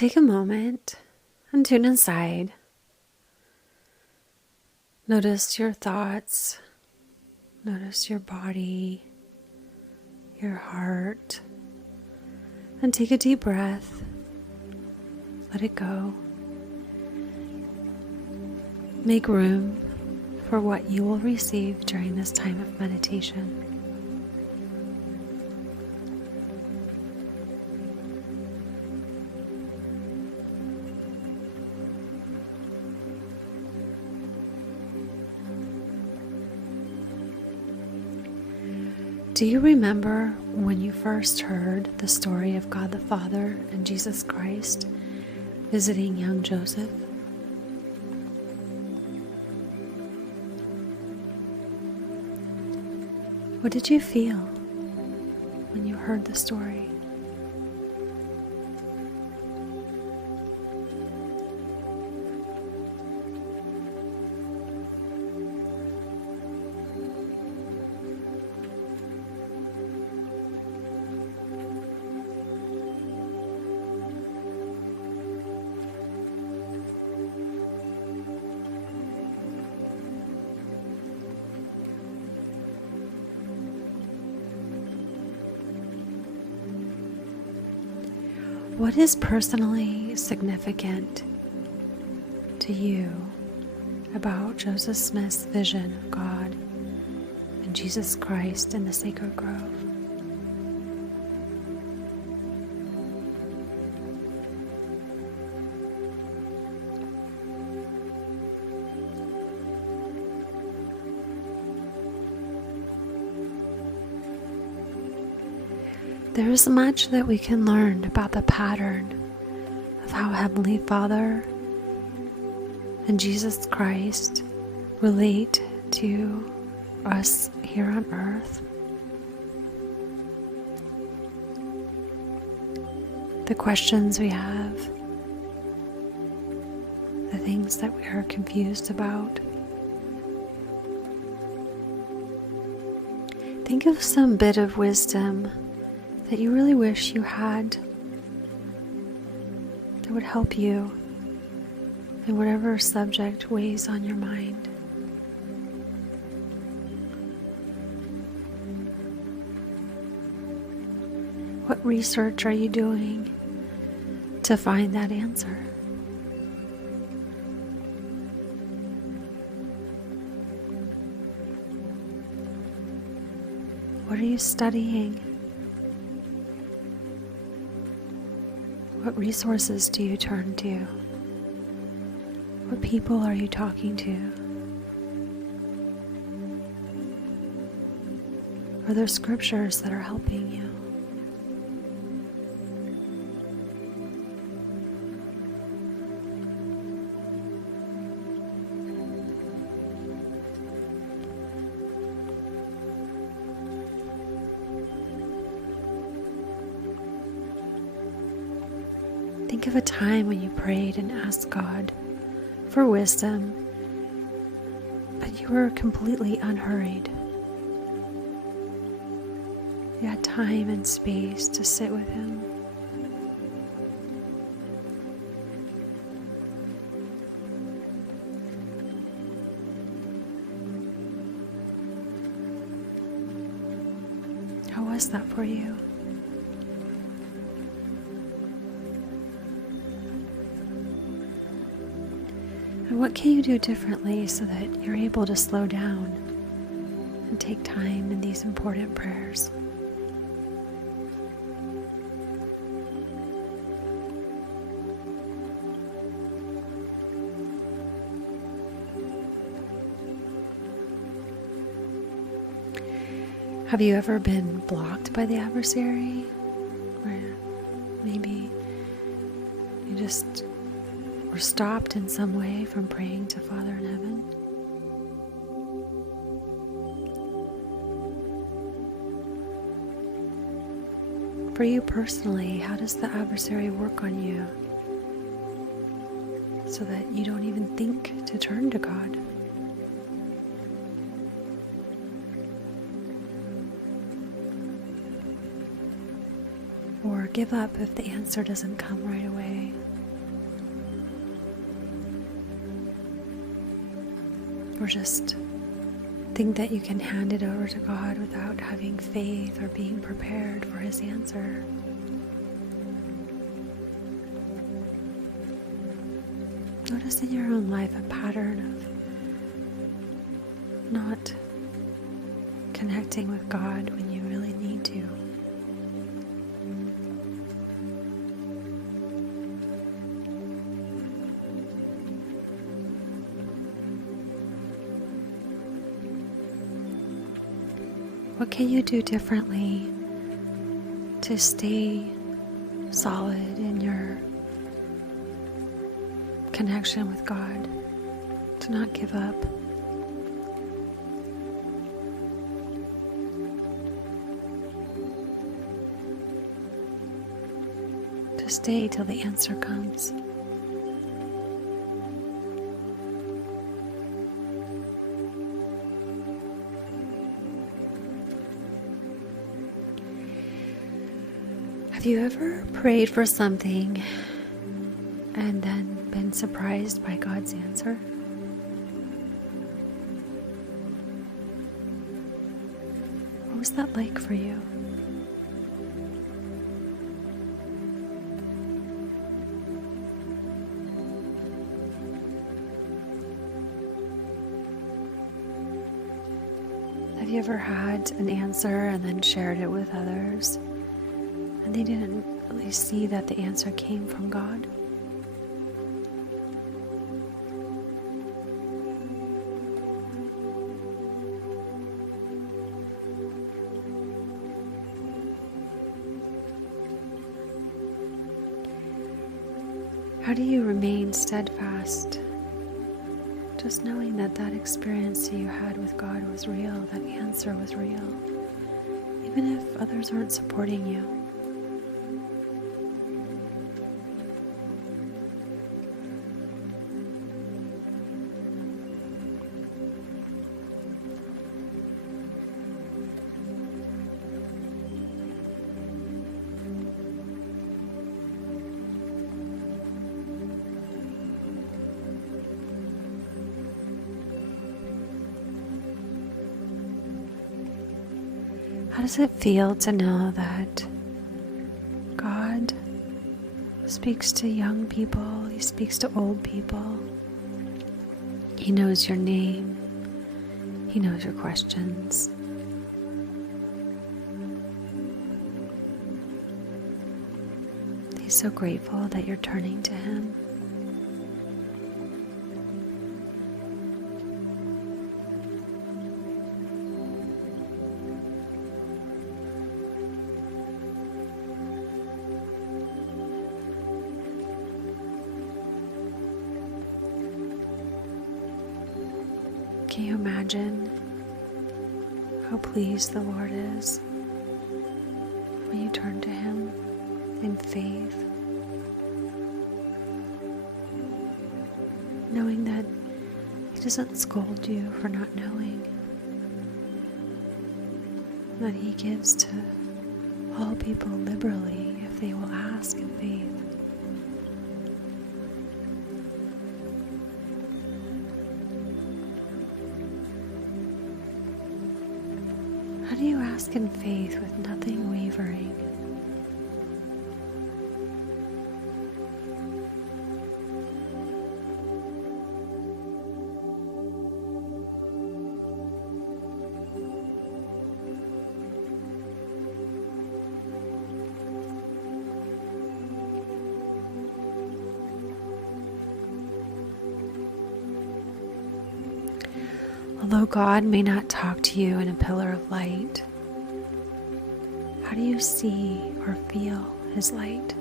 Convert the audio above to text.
Take a moment and tune inside. Notice your thoughts. Notice your body, your heart. And take a deep breath. Let it go. Make room for what you will receive during this time of meditation. Do you remember when you first heard the story of God the Father and Jesus Christ visiting young Joseph? What did you feel when you heard the story? What is personally significant to you about Joseph Smith's vision of God and Jesus Christ in the sacred grove? There is much that we can learn about the pattern of how Heavenly Father and Jesus Christ relate to us here on earth. The questions we have, the things that we are confused about. Think of some bit of wisdom that you really wish you had that would help you in whatever subject weighs on your mind. What research are you doing to find that answer? What are you studying? What resources do you turn to? What people are you talking to? Are there scriptures that are helping you? Think of a time when you prayed and asked God for wisdom, but you were completely unhurried. You had time and space to sit with Him. How was that for you? And what can you do differently so that you're able to slow down and take time in these important prayers? Have you ever been blocked by the adversary? Or maybe you just were stopped in some way from praying to Father in heaven? For you personally, how does the adversary work on you so that you don't even think to turn to God? Or give up if the answer doesn't come right away. or just think that you can hand it over to God without having faith or being prepared for His answer. Notice in your own life a pattern of not connecting with God when you really need to. What can you do differently to stay solid in your connection with God, to not give up? To stay till the answer comes. Have you ever prayed for something and then been surprised by God's answer? What was that like for you? Have you ever had an answer and then shared it with others, and they didn't really see that the answer came from God? How do you remain steadfast, just knowing that that experience you had with God was real, that answer was real, even if others aren't supporting you? How does it feel to know that God speaks to young people, He speaks to old people, He knows your name, He knows your questions? He's so grateful that you're turning to Him. Can you imagine how pleased the Lord is when you turn to Him in faith, knowing that He doesn't scold you for not knowing, that He gives to all people liberally if they will ask in faith? How do you ask in faith with nothing wavering? Although God may not talk to you in a pillar of light, how do you see or feel His light?